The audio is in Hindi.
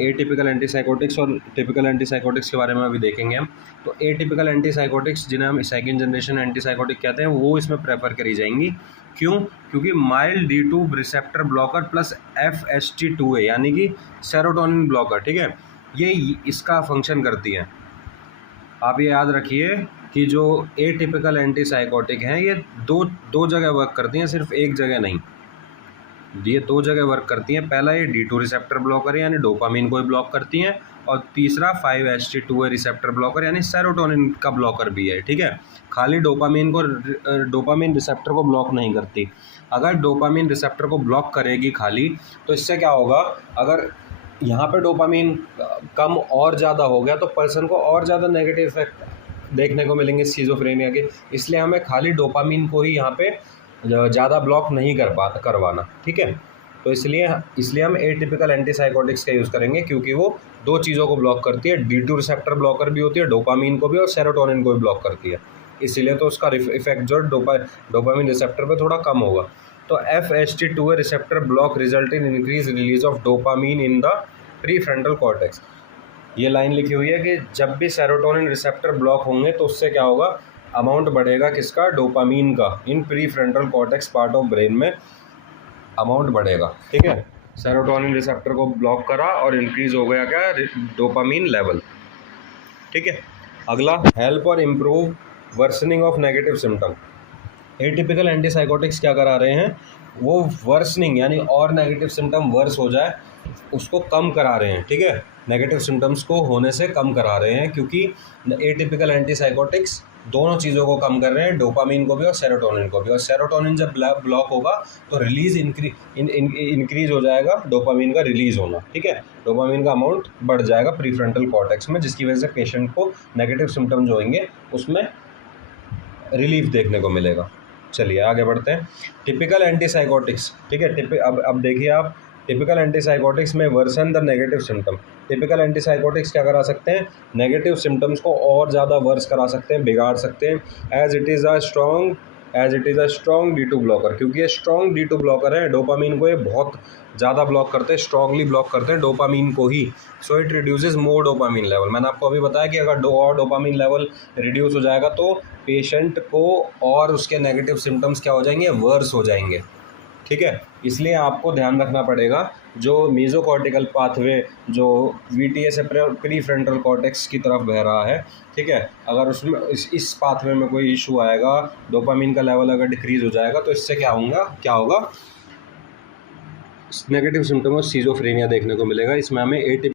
एटिपिकल एंटीसाइकोटिक्स और टिपिकल एंटीसाइकोटिक्स के बारे में अभी देखेंगे हम। तो एटिपिकल एंटीसाइकोटिक्स जिन्हें हम सेकंड जनरेशन एंटीसाइकोटिक कहते हैं वो इसमें प्रेफर करी जाएंगी। क्यों? क्योंकि mild D2 receptor blocker plus FST2A यानी कि सेरोटोनिन ब्लॉकर, ठीक है, ये इसका फंक्शन करती है। आप ये याद रखिए कि जो एटिपिकल एंटीसाइकोटिक हैं ये दो जगह वर्क करती हैं, सिर्फ एक जगह नहीं, ये दो जगह वर्क करती हैं। पहला ये D2 रिसेप्टर ब्लॉकर यानी डोपामिन को ब्लॉक करती हैं, और तीसरा 5-HT2A रिसेप्टर ब्लॉकर यानी सेरोटोनिन का ब्लॉकर भी है, ठीक है। खाली डोपामिन रिसेप्टर को ब्लॉक नहीं करती। अगर डोपामिन रिसेप्टर को ब्लॉक करेगी खाली तो इससे क्या होगा, अगर यहाँ पे डोपामिन कम और ज़्यादा हो गया तो पर्सन को और ज़्यादा नेगेटिव इफेक्ट देखने को मिलेंगे स्किज़ोफ्रेनिया के। इसलिए हमें खाली डोपामिन को ही यहाँ पे ज़्यादा ब्लॉक नहीं करवाना, ठीक है। तो इसलिए हम एटिपिकल एंटीसाइकोटिक्स का यूज़ करेंगे, क्योंकि वो दो चीज़ों को ब्लॉक करती है। D2 रिसेप्टर ब्लॉकर भी होती है, डोपामिन को भी और सेरोटोनिन को भी ब्लॉक करती है। इसीलिए तो उसका इफेक्ट जो डोपामिन रिसेप्टर पे थोड़ा कम होगा। तो FST2A receptor block result in increase release of dopamine in the prefrontal cortex. ये लाइन लिखी हुई है कि जब भी सेरोटोनिन रिसेप्टर ब्लॉक होंगे तो उससे क्या होगा, अमाउंट बढ़ेगा किसका, डोपामिन का, in prefrontal cortex part of brain में अमाउंट बढ़ेगा, ठीक है। सेरोटोनिन रिसेप्टर को ब्लॉक करा और इंक्रीज हो गया क्या, डोपामिन लेवल, ठीक है। अगला, हेल्प और improve worsening of negative symptom. Atypical antipsychotics क्या करा रहे हैं, वो वर्सनिंग यानी और नेगेटिव सिम्टम वर्स हो जाए उसको कम करा रहे हैं, ठीक है। नेगेटिव सिम्टम्स को होने से कम करा रहे हैं, क्योंकि एटिपिकल एंटीसाइकोटिक्स दोनों चीज़ों को कम कर रहे हैं, डोपामिन को भी और सेरोटोनिन को भी। और सेरोटोनिन जब ब्लॉक होगा तो रिलीज इंक्रीज हो जाएगा, डोपामिन का रिलीज होना, ठीक है। डोपामिन का अमाउंट बढ़ जाएगा प्रीफ्रंटल कॉर्टेक्स में, जिसकी वजह से पेशेंट को नेगेटिव सिम्टम जो होंगे उसमें रिलीफ देखने को मिलेगा। चलिए आगे बढ़ते हैं। टिपिकल एंटीसाइकोटिक्स, ठीक है। अब देखिए आप, टिपिकल एंटीसाइकोटिक्स में worsen the negative symptom. Typical antipsychotics क्या करा सकते हैं, नेगेटिव सिम्टम्स को और ज़्यादा वर्स करा सकते हैं, बिगाड़ सकते हैं। As it is a strong D2 blocker, क्योंकि ये स्ट्रॉन्ग D2 ब्लॉकर है, डोपामिन को ये बहुत ज़्यादा ब्लॉक करते हैं, स्ट्रॉन्गली ब्लॉक करते हैं डोपामिन को ही। So it reduces more dopamine level. मैंने आपको अभी बताया कि अगर और डोपामिन लेवल रिड्यूस हो जाएगा तो पेशेंट को और उसके नेगेटिव सिम्टम्स क्या हो जाएंगे, वर्स हो जाएंगे, ठीक है। इसलिए आपको ध्यान रखना पड़ेगा जो मेसोकॉर्टिकल पाथवे जो VTA से प्रीफ्रंटल कॉर्टेक्स की तरफ बह रहा है, ठीक है, अगर उसमें इस पाथवे में कोई इशू आएगा, डोपामिन का लेवल अगर डिक्रीज हो जाएगा तो इससे क्या होगा, नेगेटिव सिम्टम और स्किज़ोफ्रेनिया देखने को मिलेगा। इसमें हमें